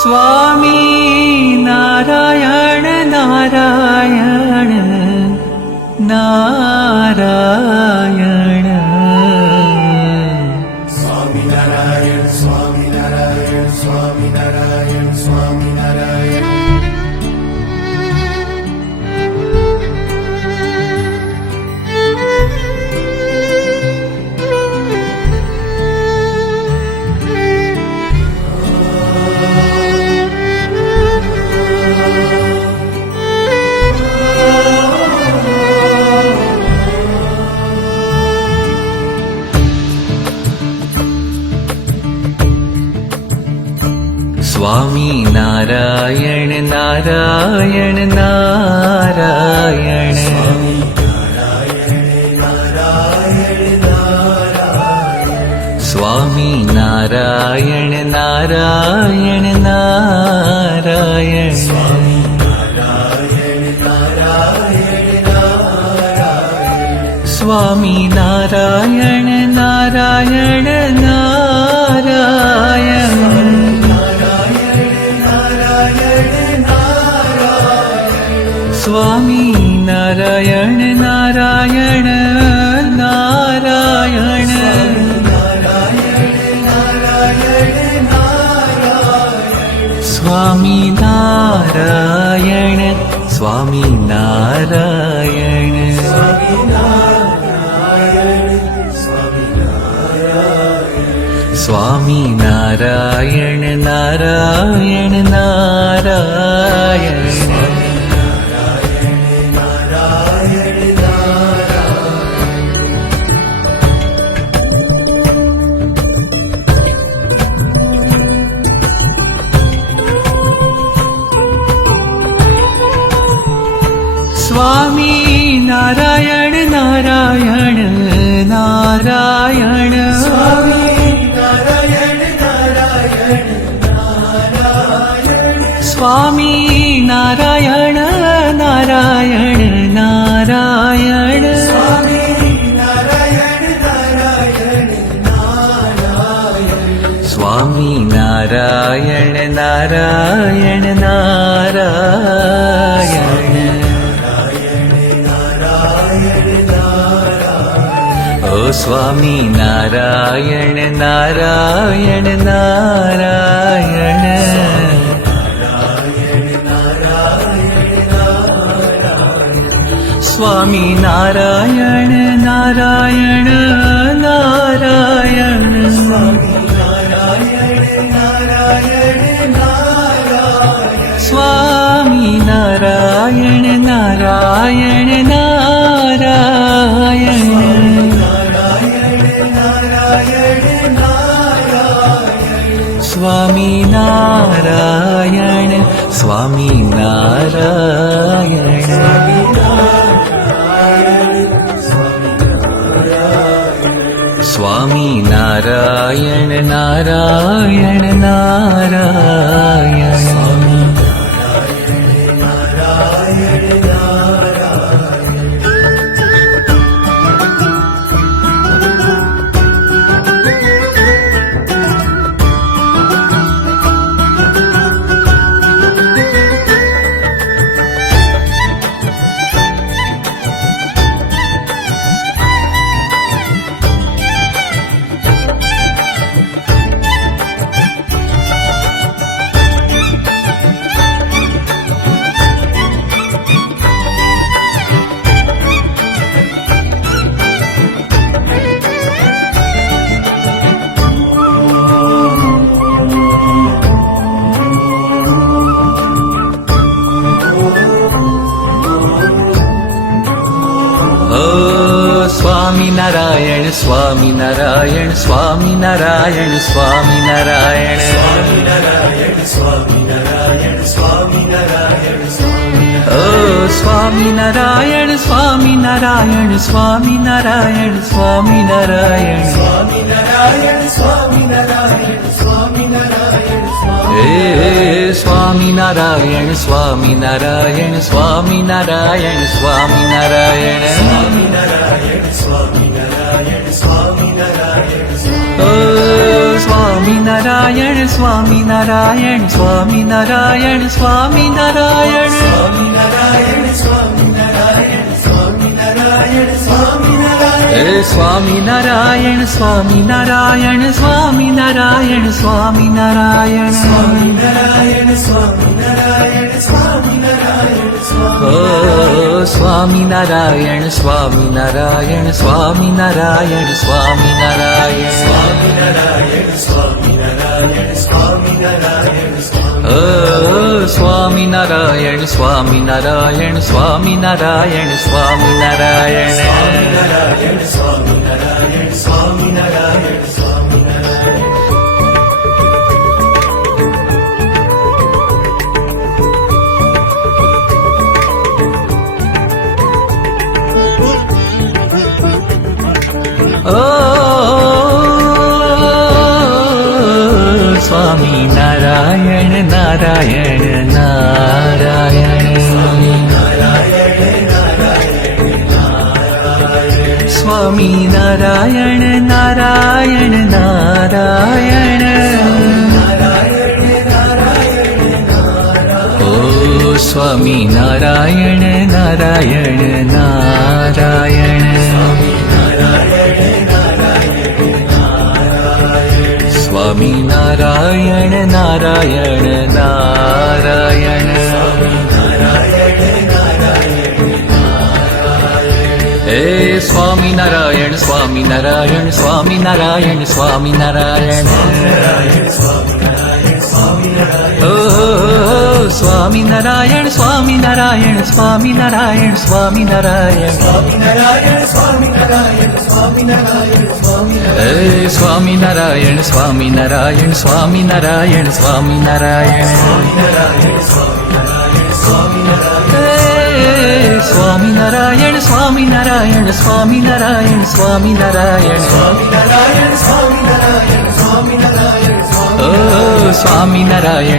स्वामी नारायण नारायण नारायण। स्वामी नारायण स्वामी नारायण स्वामी नारायण स्वामी नारायण। स्वामी नारायण नारायण नारायण। स्वामी नारायण नारायण नारायण। स्वामी नारायण नारायण नारायण। स्वामी नारायण नारायण नारायण। स्वामी नारायण स्वामी नारायण। स्वामी नारायण नारायण नारायण। स्वामी नारायण नारायण नारायण। स्वामी नारायण नारायण नारायण। स्वामी नारायण नारायण नारायण। स्वामी नारायण नारायण नारायण। स्वामी नारायण नारायण नारायण। स्वामी नारायण नारायण नारायण। स्वामी नारायण नारायण नारायण। स्वामी नारायण नारायण नारायण। स्वामी नारायण स्वामी नारायण। स्वामी नारायण नारायण नारायण। स्वामी नारायण स्वामी नारायण स्वामी नारायण स्वामी नारायण। स्वामी नारायण स्वामी नारायण स्वामी नारायण। स्वामी नारायण स्वामी नारायण स्वामी नारायण स्वामी नारायण। स्वामी नारायण स्वामी नारायण स्वामी नारायण। स्वामी नारायण स्वामी नारायण स्वामी नारायण स्वामी नारायण। स्वामी नारायण स्वामी नारायण स्वामी नारायण। स्वामी સ્વામિનારાયણ સ્વામિનારાયણ સ્વામિનારાયણ સ્વામિનારાયણ સ્વામિનારાયણ સ્વામિનારાયણ સ્વામિનારાયણ સ્વામિનારાયણ હે સ્વામિનારાયણ સ્વામિનારાયણ સ્વામિનારાયણ સ્વામિનારાયણ સ્વામિનારાયણ સ્વામિનારાયણ સ્વામિનારાયણ ઓ સ્વામિનારાયણ સ્વામિનારાયણ સ્વામિનારાયણ સ્વામિનારાયણ સ્વામિનારાયણ સ્વામિનારાયણ સ્વામિનારાયણ ઓ સ્વામિનારાયણ સ્વામિનારાયણ સ્વામિનારાયણ સ્વામિનારાયણ સ્વામિનારાયણ સ્વામિનારાયણ સ્વામિનારાયણ સ્વામિનારાયણ ઓ સ્વામિનારાયણ નારાયણ નારાયણ સ્વામિનારાયણ નારાયણ નારાયણ ઓ સ્વામિનારાયણ નારાયણ નારાયણ સ્વામિનારાયણ નારાયણ નારાયણ હે સ્વામિનારાયણ સ્વામિનારાયણ સ્વામિનારાયણ સ્વામિનારાયણ ઓ સ્વામિનારાયણ સ્વામિનારાયણ સ્વામિનારાયણ સ્વામિનારાયણ હે સ્વામિનારાયણ સ્વામિનારાયણ સ્વામિનારાયણ સ્વામિનારાયણ હે સ્વામિનારાયણ સ્વામિનારાયણ સ્વામિનારાયણ સ્વામિનારાયણ ઓ સ્વામિનારાયણ